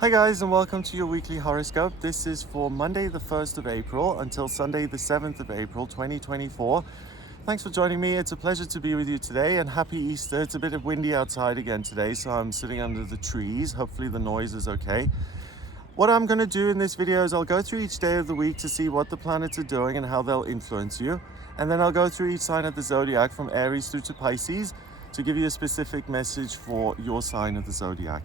Hi guys, and welcome to your weekly horoscope. This is for Monday the 1st of April until Sunday the 7th of April 2024. Thanks for joining me. It's a pleasure to be with you today, and happy Easter. It's a bit windy outside again today, so I'm sitting under the trees. Hopefully the noise is okay. What I'm going to do in this video is I'll go through each day of the week to see what the planets are doing and how they'll influence you. And then I'll go through each sign of the zodiac from Aries through to Pisces to give you a specific message for your sign of the zodiac.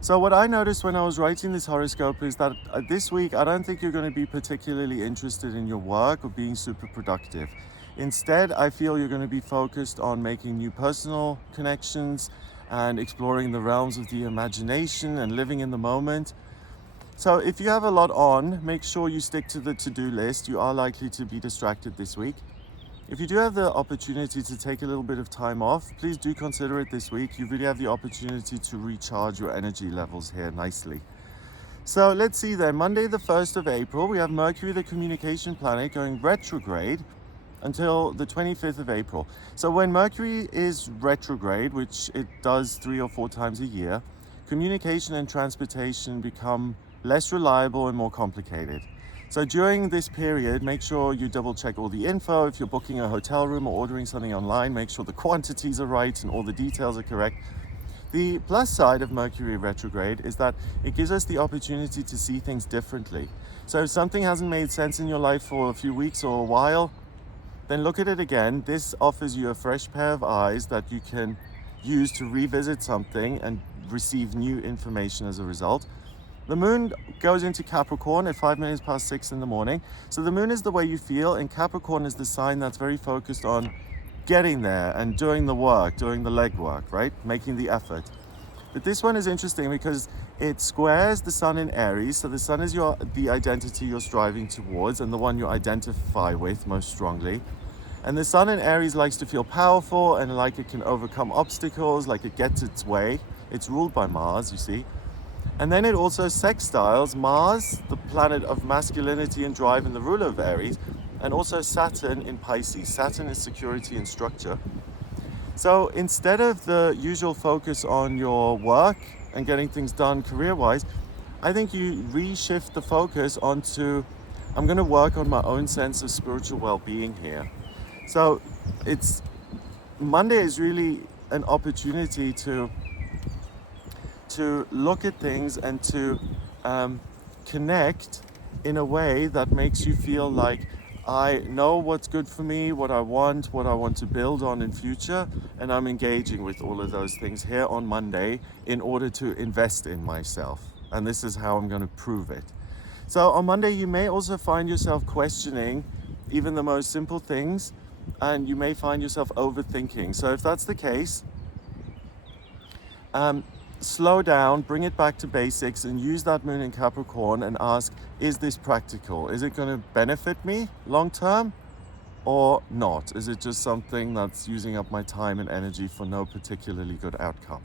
So what I noticed when I was writing this horoscope is that this week, I don't think you're going to be particularly interested in your work or being super productive. Instead, I feel you're going to be focused on making new personal connections and exploring the realms of the imagination and living in the moment. So if you have a lot on, make sure you stick to the to-do list. You are likely to be distracted this week. If you do have the opportunity to take a little bit of time off, please do consider it this week. You really have the opportunity to recharge your energy levels here nicely. So let's see then, Monday the 1st of April, we have Mercury, the communication planet, going retrograde until the 25th of April. So when Mercury is retrograde, which it does 3 or 4 times a year, communication and transportation become less reliable and more complicated. So during this period, make sure you double check all the info. If you're booking a hotel room or ordering something online, make sure the quantities are right and all the details are correct. The plus side of Mercury retrograde is that it gives us the opportunity to see things differently. So if something hasn't made sense in your life for a few weeks or a while, then look at it again. This offers you a fresh pair of eyes that you can use to revisit something and receive new information as a result. The moon goes into Capricorn at 5 minutes past 6 in the morning. So the moon is the way you feel, and Capricorn is the sign that's very focused on getting there and doing the work, doing the legwork, right? Making the effort. But this one is interesting because it squares the sun in Aries. So the sun is the identity you're striving towards and the one you identify with most strongly. And the sun in Aries likes to feel powerful and like it can overcome obstacles, like it gets its way. It's ruled by Mars, you see. And then it also sextiles Mars, the planet of masculinity and drive and the ruler of Aries, and also Saturn in Pisces. Saturn is security and structure. So instead of the usual focus on your work and getting things done career-wise, I think you reshift the focus onto, I'm going to work on my own sense of spiritual well-being here. So Monday is really an opportunity to look at things and to connect in a way that makes you feel like I know what's good for me, what I want to build on in future, and I'm engaging with all of those things here on Monday in order to invest in myself. And this is how I'm going to prove it. So on Monday, you may also find yourself questioning even the most simple things, and you may find yourself overthinking. So if that's the case, slow down, bring it back to basics, and use that moon in Capricorn and ask, is this practical? Is it going to benefit me long term or not? Is it just something that's using up my time and energy for no particularly good outcome?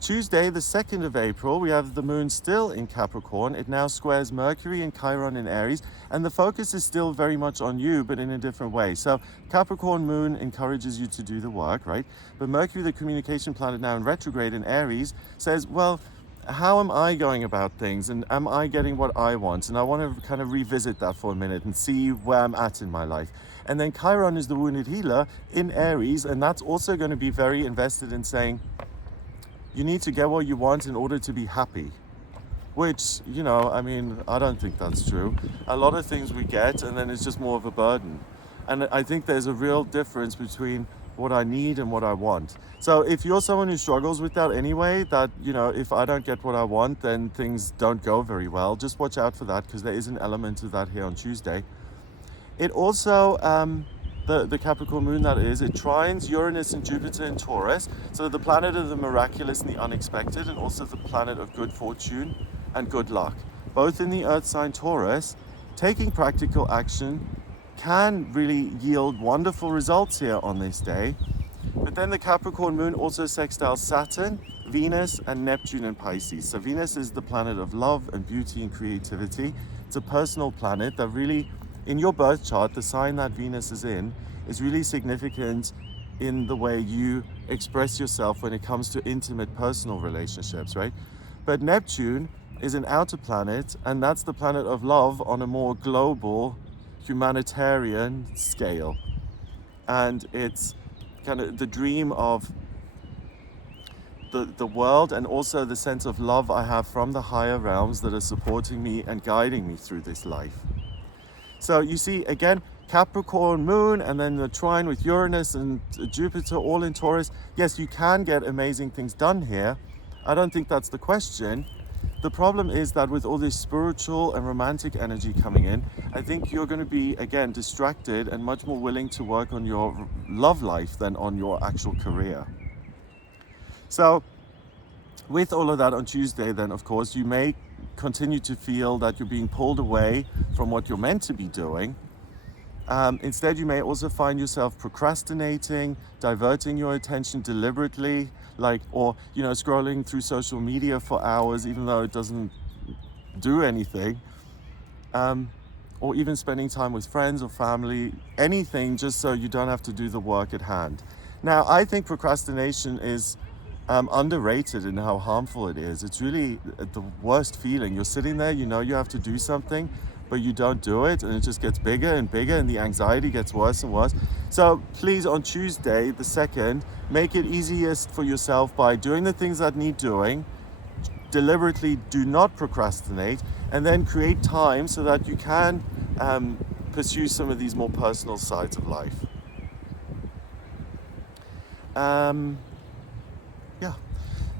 Tuesday, the 2nd of April, we have the moon still in Capricorn. It now squares Mercury and Chiron in Aries, and the focus is still very much on you, but in a different way. So Capricorn moon encourages you to do the work, right? But Mercury, the communication planet now in retrograde in Aries, says, well, how am I going about things? And am I getting what I want? And I want to kind of revisit that for a minute and see where I'm at in my life. And then Chiron is the wounded healer in Aries, and that's also going to be very invested in saying, you need to get what you want in order to be happy. Which, I don't think that's true. A lot of things we get and then it's just more of a burden. And I think there's a real difference between what I need and what I want. So if you're someone who struggles with that anyway, that, if I don't get what I want, then things don't go very well. Just watch out for that, because there is an element of that here on Tuesday. It also, the Capricorn moon that is, it trines Uranus and Jupiter in Taurus. So the planet of the miraculous and the unexpected, and also the planet of good fortune and good luck. Both in the earth sign Taurus, taking practical action can really yield wonderful results here on this day. But then the Capricorn moon also sextiles Saturn, Venus, and Neptune in Pisces. So Venus is the planet of love and beauty and creativity. It's a personal planet that really, in your birth chart, the sign that Venus is in is really significant in the way you express yourself when it comes to intimate personal relationships, right? But Neptune is an outer planet, and that's the planet of love on a more global humanitarian scale. And it's kind of the dream of the world, and also the sense of love I have from the higher realms that are supporting me and guiding me through this life. So you see, again, Capricorn moon, and then the trine with Uranus and Jupiter all in Taurus. Yes, you can get amazing things done here. I don't think that's the question. The problem is that with all this spiritual and romantic energy coming in, I think you're going to be, again, distracted and much more willing to work on your love life than on your actual career. So with all of that on Tuesday, then, of course, you may continue to feel that you're being pulled away from what you're meant to be doing. Instead, you may also find yourself procrastinating, diverting your attention deliberately, or scrolling through social media for hours, even though it doesn't do anything, or even spending time with friends or family, anything just so you don't have to do the work at hand. Now, I think procrastination is underrated in how harmful it is. It's really the worst feeling. You're sitting there, you know you have to do something, but you don't do it, and it just gets bigger and bigger, and the anxiety gets worse and worse. So please, on Tuesday, the 2nd, make it easiest for yourself by doing the things that need doing. Deliberately do not procrastinate, and then create time so that you can pursue some of these more personal sides of life.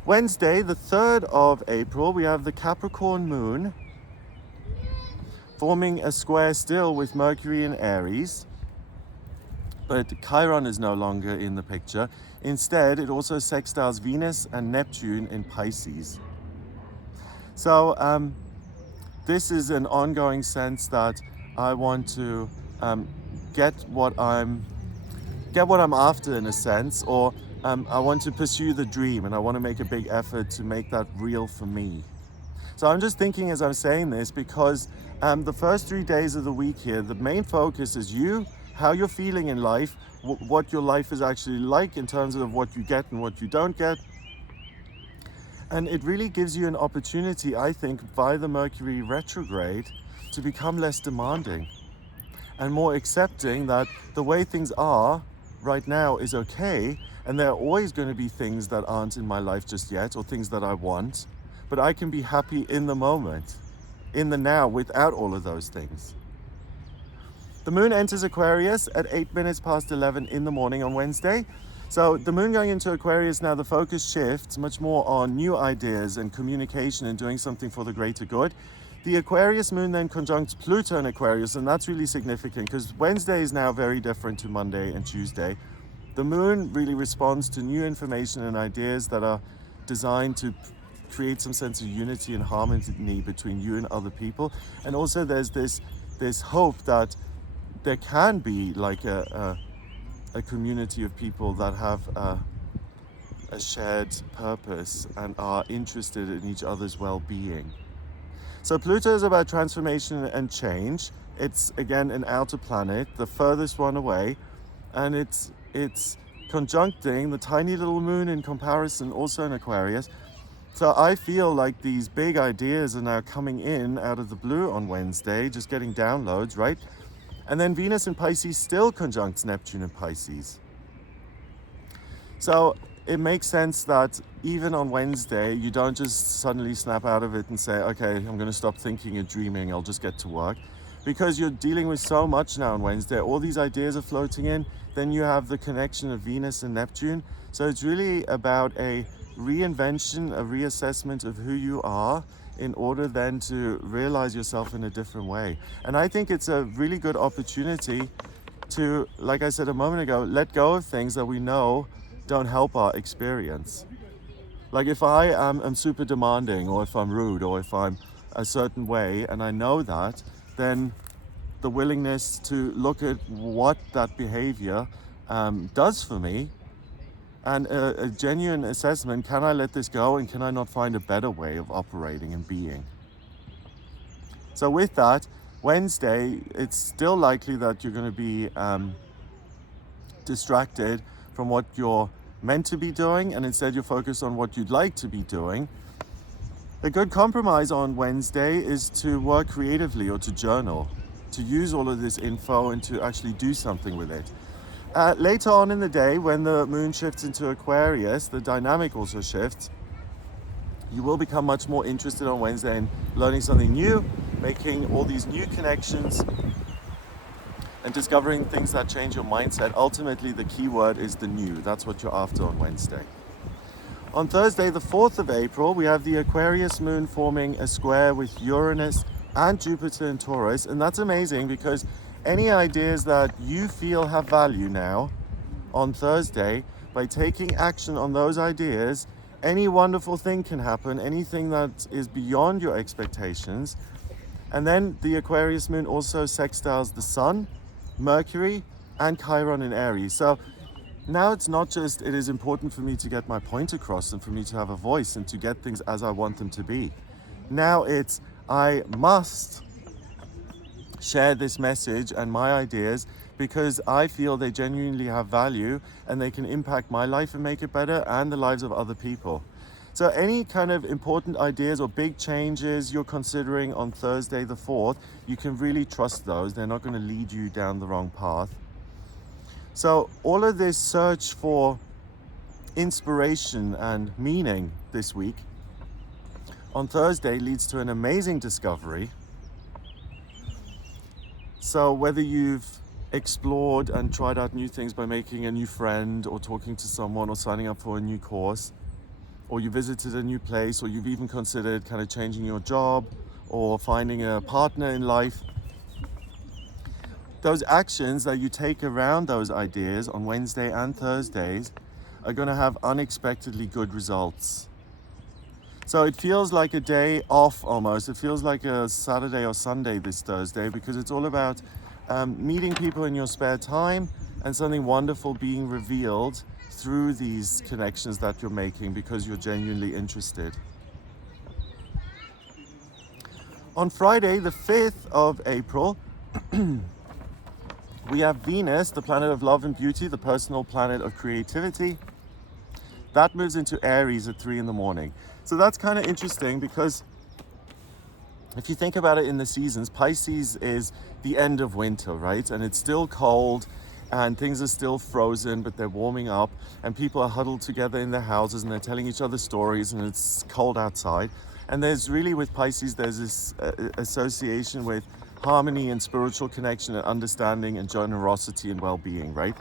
Wednesday, the 3rd of April, we have the Capricorn moon forming a square still with Mercury in Aries, but Chiron is no longer in the picture. Instead, it also sextiles Venus and Neptune in Pisces. So this is an ongoing sense that I want to get what I'm after, in a sense, or I want to pursue the dream, and I want to make a big effort to make that real for me. So I'm just thinking as I'm saying this, because the first 3 days of the week here, the main focus is you, how you're feeling in life, what your life is actually like in terms of what you get and what you don't get. And it really gives you an opportunity, I think, via the Mercury retrograde, to become less demanding and more accepting that the way things are right now is okay, and there are always going to be things that aren't in my life just yet, or things that I want, but I can be happy in the moment, in the now, without all of those things. The moon enters Aquarius at 8 minutes past 11 in the morning on Wednesday. So the moon going into Aquarius now, the focus shifts much more on new ideas and communication and doing something for the greater good. The Aquarius moon then conjuncts Pluto in Aquarius, and that's really significant because Wednesday is now very different to Monday and Tuesday. The moon really responds to new information and ideas that are designed to create some sense of unity and harmony between you and other people. And also there's this hope that there can be like a community of people that have a shared purpose and are interested in each other's well-being. So Pluto is about transformation and change. It's again an outer planet, the furthest one away, and it's conjuncting the tiny little moon in comparison, also in Aquarius. So I feel like these big ideas are now coming in out of the blue on Wednesday, just getting downloads, right? And then Venus in Pisces still conjuncts Neptune in Pisces. So it makes sense that even on Wednesday, you don't just suddenly snap out of it and say, okay, I'm going to stop thinking and dreaming, I'll just get to work. Because you're dealing with so much now on Wednesday, all these ideas are floating in, then you have the connection of Venus and Neptune. So it's really about a reinvention, a reassessment of who you are in order then to realize yourself in a different way. And I think it's a really good opportunity to, like I said a moment ago, let go of things that we know don't help our experience. Like if I am super demanding, or if I'm rude, or if I'm a certain way, and I know that, then the willingness to look at what that behavior does for me, and a genuine assessment, can I let this go, and can I not find a better way of operating and being? So with that, Wednesday, it's still likely that you're going to be distracted from what you're meant to be doing, and instead you're focused on what you'd like to be doing. A good compromise on Wednesday is to work creatively or to journal, to use all of this info and to actually do something with it. Later on in the day, when the moon shifts into Aquarius, the dynamic also shifts. You will become much more interested on Wednesday in learning something new, making all these new connections and discovering things that change your mindset. Ultimately, the key word is the new. That's what you're after on Wednesday. On Thursday, the 4th of April, we have the Aquarius moon forming a square with Uranus and Jupiter in Taurus. And that's amazing because any ideas that you feel have value now on Thursday, by taking action on those ideas, any wonderful thing can happen, anything that is beyond your expectations. And then the Aquarius moon also sextiles the Sun, Mercury, and Chiron in Aries. So now it's not just it is important for me to get my point across and for me to have a voice and to get things as I want them to be. Now it's I must share this message and my ideas because I feel they genuinely have value and they can impact my life and make it better and the lives of other people. So any kind of important ideas or big changes you're considering on Thursday the 4th, you can really trust those. They're not going to lead you down the wrong path. So all of this search for inspiration and meaning this week on Thursday leads to an amazing discovery. So whether you've explored and tried out new things by making a new friend or talking to someone or signing up for a new course, or you visited a new place, or you've even considered kind of changing your job or finding a partner in life, those actions that you take around those ideas on Wednesday and Thursdays are going to have unexpectedly good results. So it feels like a day off almost. It feels like a Saturday or Sunday this Thursday because it's all about meeting people in your spare time and something wonderful being revealed through these connections that you're making because you're genuinely interested. On Friday, the 5th of April, we have Venus, the planet of love and beauty, the personal planet of creativity. That moves into Aries at 3 in the morning. So that's kind of interesting because if you think about it in the seasons, Pisces is the end of winter, right? And it's still cold and things are still frozen, but they're warming up and people are huddled together in their houses and they're telling each other stories and it's cold outside. And there's really, with Pisces, there's this association with harmony and spiritual connection and understanding and generosity and well-being, right?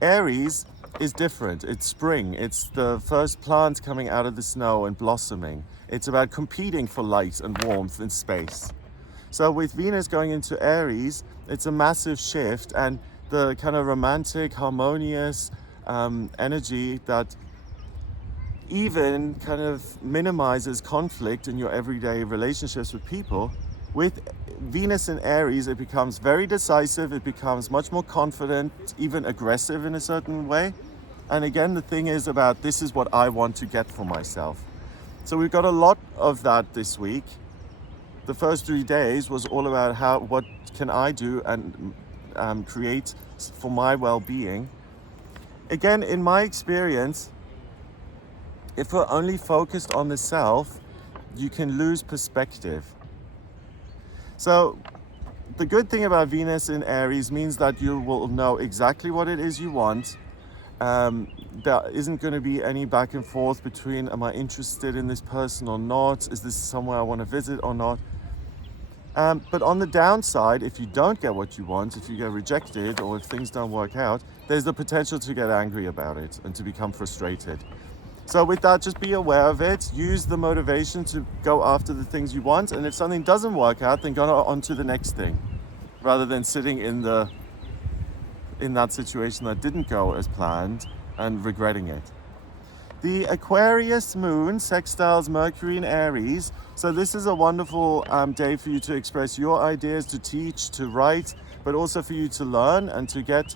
Aries is different. It's spring. It's the first plants coming out of the snow and blossoming. It's about competing for light and warmth and space. So with Venus going into Aries, it's a massive shift, and the kind of romantic, harmonious energy that even kind of minimizes conflict in your everyday relationships with people. With Venus in Aries, it becomes very decisive, it becomes much more confident, even aggressive in a certain way. And again, the thing is about this is what I want to get for myself. So we've got a lot of that this week. The first 3 days was all about what can I do and create for my well-being. Again, in my experience, if we're only focused on the self, you can lose perspective. So the good thing about Venus in Aries means that you will know exactly what it is you want. There isn't going to be any back and forth between am I interested in this person or not? Is this somewhere I want to visit or not? But on the downside, if you don't get what you want, if you get rejected or if things don't work out, there's the potential to get angry about it and to become frustrated. So with that, just be aware of it. Use the motivation to go after the things you want. And if something doesn't work out, then go on to the next thing, rather than sitting in that situation that didn't go as planned and regretting it. The Aquarius moon sextiles Mercury in Aries. So this is a wonderful day for you to express your ideas, to teach, to write, but also for you to learn and to get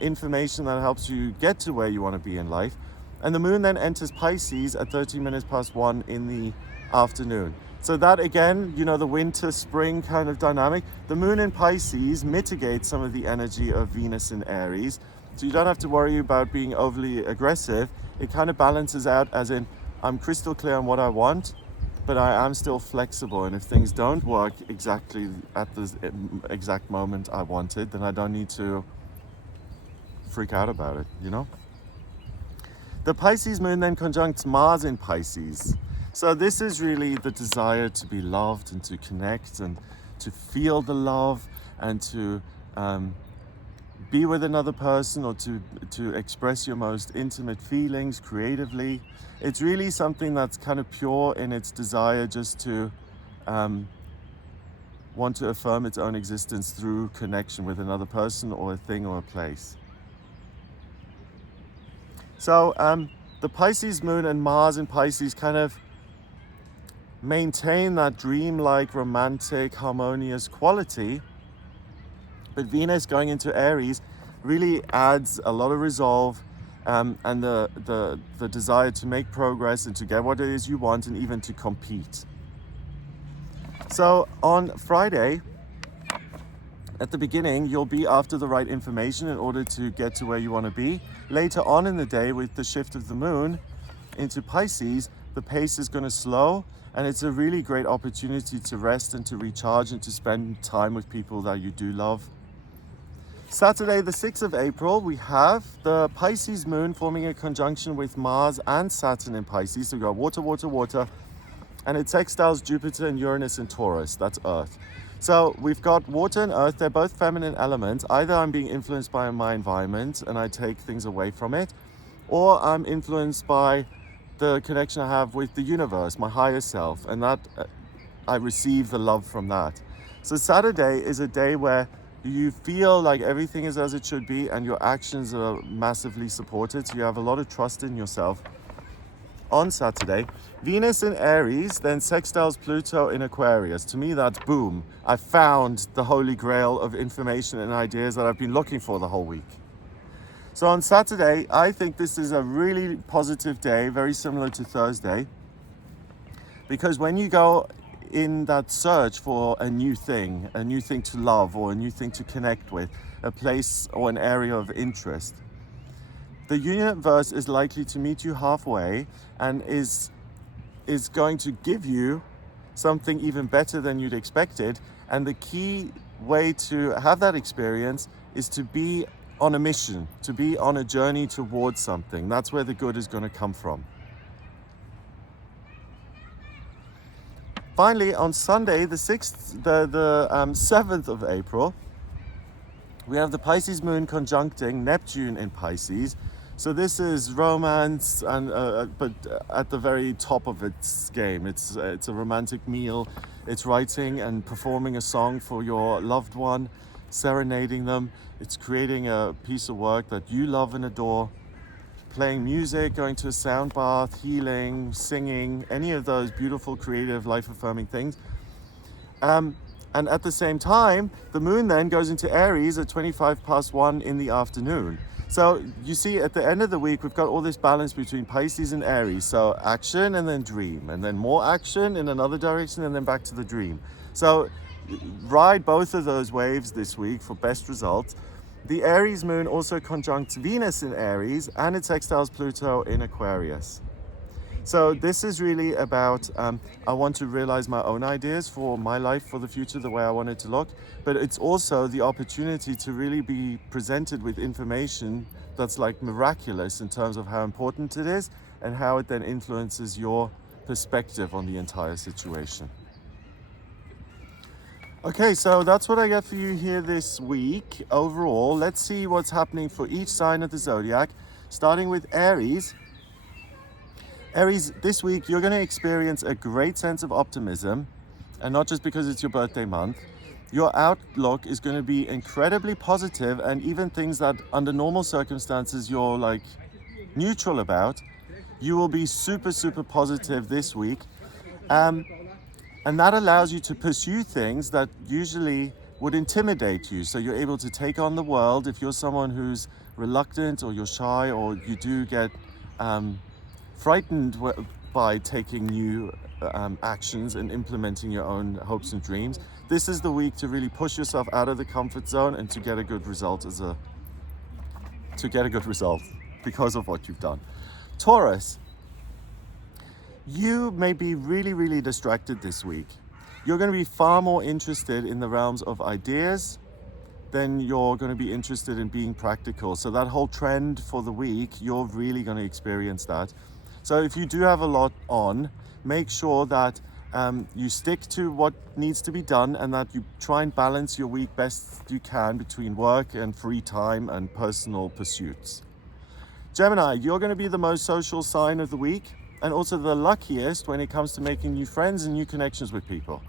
information that helps you get to where you want to be in life. And the moon then enters Pisces at 13 minutes past 1 in the afternoon. So that again, the winter, spring kind of dynamic. The moon in Pisces mitigates some of the energy of Venus in Aries. So you don't have to worry about being overly aggressive. It kind of balances out, as in I'm crystal clear on what I want but I am still flexible, and if things don't work exactly at the exact moment I wanted, then I don't need to freak out about it, you know? The Pisces moon then conjuncts Mars in Pisces. So this is really the desire to be loved and to connect and to feel the love and to be with another person, or to express your most intimate feelings creatively. It's really something that's kind of pure in its desire just to want to affirm its own existence through connection with another person or a thing or a place. So the Pisces moon and Mars in Pisces kind of maintain that dreamlike, romantic, harmonious quality. But Venus going into Aries really adds a lot of resolve and the desire to make progress and to get what it is you want, and even to compete. So on Friday, at the beginning, you'll be after the right information in order to get to where you want to be. Later on in the day, with the shift of the moon into Pisces, the pace is going to slow, and it's a really great opportunity to rest and to recharge and to spend time with people that you do love. Saturday, the 6th of April, we have the Pisces moon forming a conjunction with Mars and Saturn in Pisces. So we've got water, water, water, and it sextiles Jupiter and Uranus in Taurus. That's Earth. So we've got water and earth. They're both feminine elements. Either I'm being influenced by my environment and I take things away from it, or I'm influenced by the connection I have with the universe, my higher self, and that I receive the love from that. So Saturday is a day where you feel like everything is as it should be and your actions are massively supported. So you have a lot of trust in yourself. On Saturday, Venus in Aries then sextiles Pluto in Aquarius. To me, that's boom. I found the holy grail of information and ideas that I've been looking for the whole week. So on Saturday, I think this is a really positive day, very similar to Thursday, because when you go in that search for a new thing to love, or a new thing to connect with, a place or an area of interest, the universe is likely to meet you halfway and is going to give you something even better than you'd expected. And the key way to have that experience is to be on a mission, to be on a journey towards something. That's where the good is going to come from. Finally, on Sunday, the 7th of April, we have the Pisces moon conjuncting Neptune in Pisces. So this is romance, and but at the very top of its game. It's a romantic meal. It's writing and performing a song for your loved one, serenading them. It's creating a piece of work that you love and adore. Playing music, going to a sound bath, healing, singing, any of those beautiful, creative, life-affirming things. And at the same time, the moon then goes into Aries at 1:25 in the afternoon. So you see, at the end of the week, we've got all this balance between Pisces and Aries. So action and then dream, and then more action in another direction, and then back to the dream. So ride both of those waves this week for best results. The Aries moon also conjuncts Venus in Aries, and it sextiles Pluto in Aquarius. So this is really about, I want to realize my own ideas for my life, for the future, the way I want it to look. But it's also the opportunity to really be presented with information that's like miraculous in terms of how important it is and how it then influences your perspective on the entire situation. Okay, so that's what I got for you here this week. Overall, let's see what's happening for each sign of the zodiac, starting with Aries. Aries, this week you're going to experience a great sense of optimism, and not just because it's your birthday month. Your outlook is going to be incredibly positive, and even things that under normal circumstances you're like neutral about, you will be super, super positive this week. And that allows you to pursue things that usually would intimidate you. So you're able to take on the world. If you're someone who's reluctant, or you're shy, or you do get frightened by taking new actions and implementing your own hopes and dreams, this is the week to really push yourself out of the comfort zone and to get a good result because of what you've done. Taurus, You may be really, really distracted this week. You're going to be far more interested in the realms of ideas than you're going to be interested in being practical. So that whole trend for the week, you're really going to experience that. So if you do have a lot on, make sure that you stick to what needs to be done and that you try and balance your week best you can between work and free time and personal pursuits. Gemini, you're going to be the most social sign of the week and also the luckiest when it comes to making new friends and new connections with people.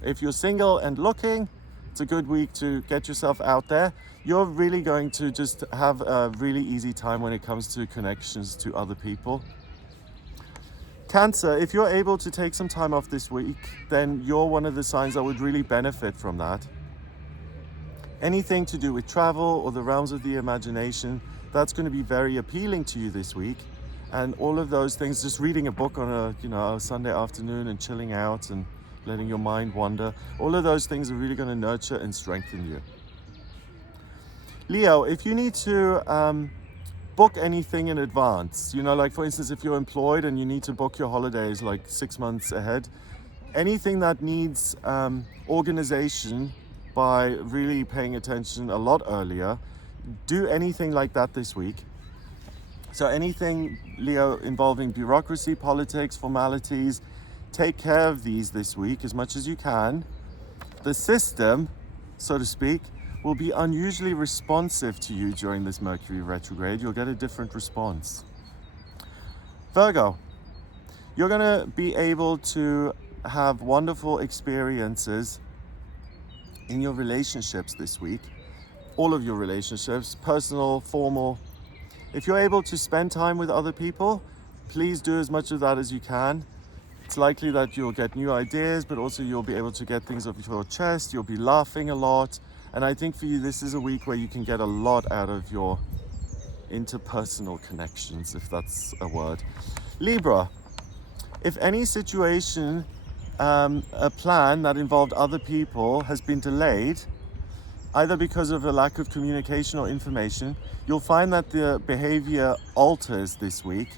If you're single and looking, it's a good week to get yourself out there. You're really going to just have a really easy time when it comes to connections to other people. Cancer, if you're able to take some time off this week, then you're one of the signs that would really benefit from that. Anything to do with travel or the realms of the imagination, that's going to be very appealing to you this week. And all of those things, just reading a book on a Sunday afternoon and chilling out and letting your mind wander, all of those things are really going to nurture and strengthen you. Leo, if you need to book anything in advance, like for instance, if you're employed and you need to book your holidays like 6 months ahead, anything that needs organization by really paying attention a lot earlier, do anything like that this week. So anything, Leo, involving bureaucracy, politics, formalities, take care of these this week as much as you can. The system, so to speak, will be unusually responsive to you during this Mercury retrograde. You'll get a different response. Virgo, you're going to be able to have wonderful experiences in your relationships this week. All of your relationships, personal, formal. If you're able to spend time with other people, please do as much of that as you can. It's likely that you'll get new ideas, but also you'll be able to get things off your chest. You'll be laughing a lot. And I think for you, this is a week where you can get a lot out of your interpersonal connections, if that's a word. Libra, if any situation, a plan that involved other people has been delayed, either because of a lack of communication or information, you'll find that the behavior alters this week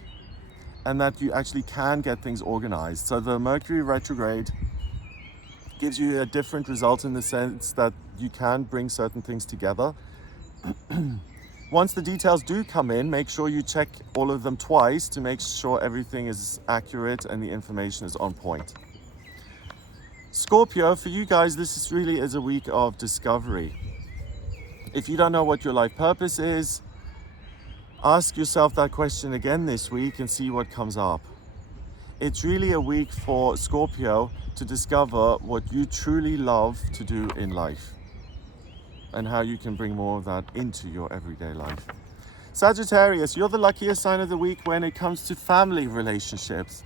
and that you actually can get things organized. So the Mercury retrograde gives you a different result in the sense that you can bring certain things together. Once the details do come in, make sure you check all of them twice to make sure everything is accurate and the information is on point. Scorpio, for you guys, this really is a week of discovery. If you don't know what your life purpose is, ask yourself that question again this week and see what comes up. It's really a week for Scorpio to discover what you truly love to do in life and how you can bring more of that into your everyday life. Sagittarius, you're the luckiest sign of the week when it comes to family relationships.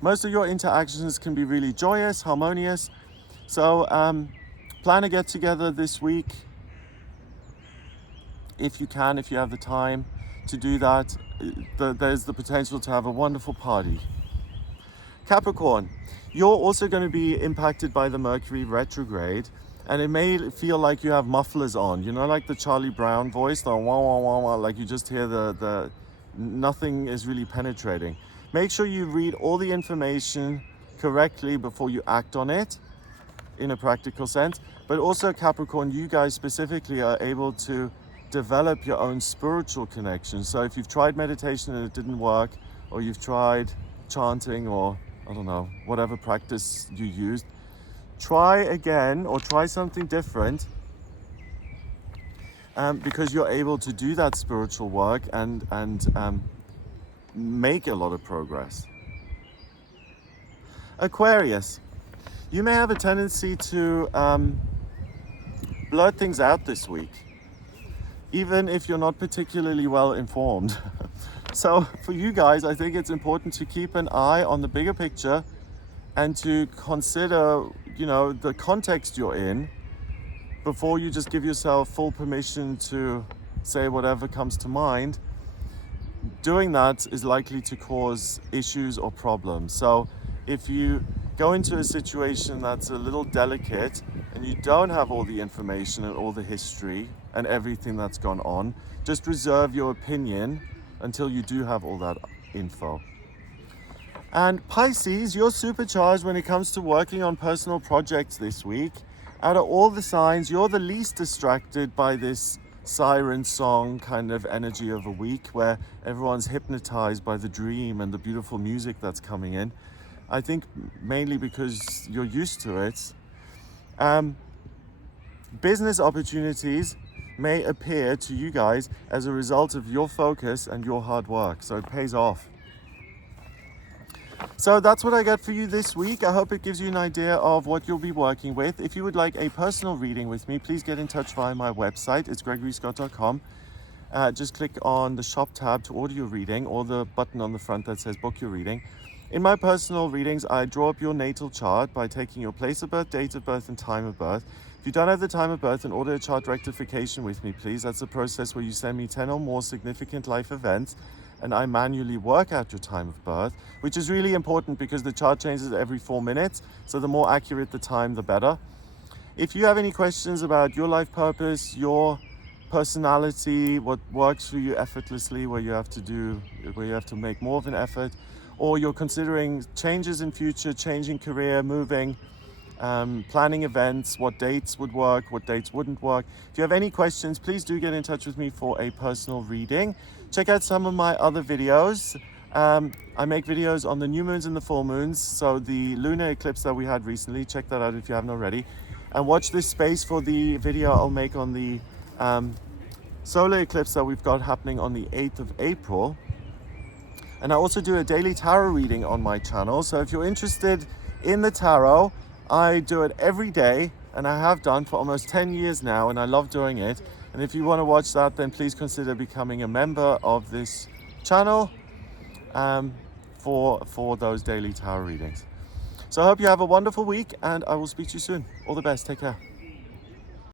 Most of your interactions can be really joyous, harmonious. So plan a get together this week if you can, if you have the time to do that. There's the potential to have a wonderful party. Capricorn, you're also going to be impacted by the Mercury retrograde, and it may feel like you have mufflers on, like the Charlie Brown voice, the wah, wah, wah, wah, like you just hear the nothing is really penetrating. Make sure you read all the information correctly before you act on it in a practical sense. But also, Capricorn, you guys specifically are able to develop your own spiritual connection. So if you've tried meditation and it didn't work, or you've tried chanting, or I don't know, whatever practice you used, try again or try something different, because you're able to do that spiritual work and make a lot of progress. Aquarius, you may have a tendency to blurt things out this week, even if you're not particularly well informed. So for you guys, I think it's important to keep an eye on the bigger picture and to consider, the context you're in before you just give yourself full permission to say whatever comes to mind. Doing that is likely to cause issues or problems. So if you go into a situation that's a little delicate and you don't have all the information and all the history and everything that's gone on, just reserve your opinion until you do have all that info. And Pisces, you're supercharged when it comes to working on personal projects this week. Out of all the signs, you're the least distracted by this siren song kind of energy of a week where everyone's hypnotized by the dream and the beautiful music that's coming in. I think mainly because you're used to it. Business opportunities may appear to you guys as a result of your focus and your hard work, so it pays off. So that's what I got for you this week. I hope it gives you an idea of what you'll be working with. If you would like a personal reading with me, please get in touch via my website. It's gregoryscott.com. Just click on the shop tab to order your reading, or the button on the front that says book your reading. In my personal readings, I draw up your natal chart by taking your place of birth, date of birth, and time of birth. If you don't have the time of birth, then order a chart rectification with me, please. That's a process where you send me 10 or more significant life events, and I manually work out your time of birth, which is really important because the chart changes every 4 minutes. So the more accurate the time, the better. If you have any questions about your life purpose, your personality, what works for you effortlessly, where you have to make more of an effort, or you're considering changes in future, changing career, moving, planning events, what dates would work, what dates wouldn't work. If you have any questions, please do get in touch with me for a personal reading. Check out some of my other videos. I make videos on the new moons and the full moons, so the lunar eclipse that we had recently, check that out if you haven't already. And watch this space for the video I'll make on the solar eclipse that we've got happening on the 8th of April. And I also do a daily tarot reading on my channel. So if you're interested in the tarot, I do it every day, and I have done for almost 10 years now, and I love doing it. And if you want to watch that, then please consider becoming a member of this channel for those daily tarot readings. So I hope you have a wonderful week, and I will speak to you soon. All the best. Take care.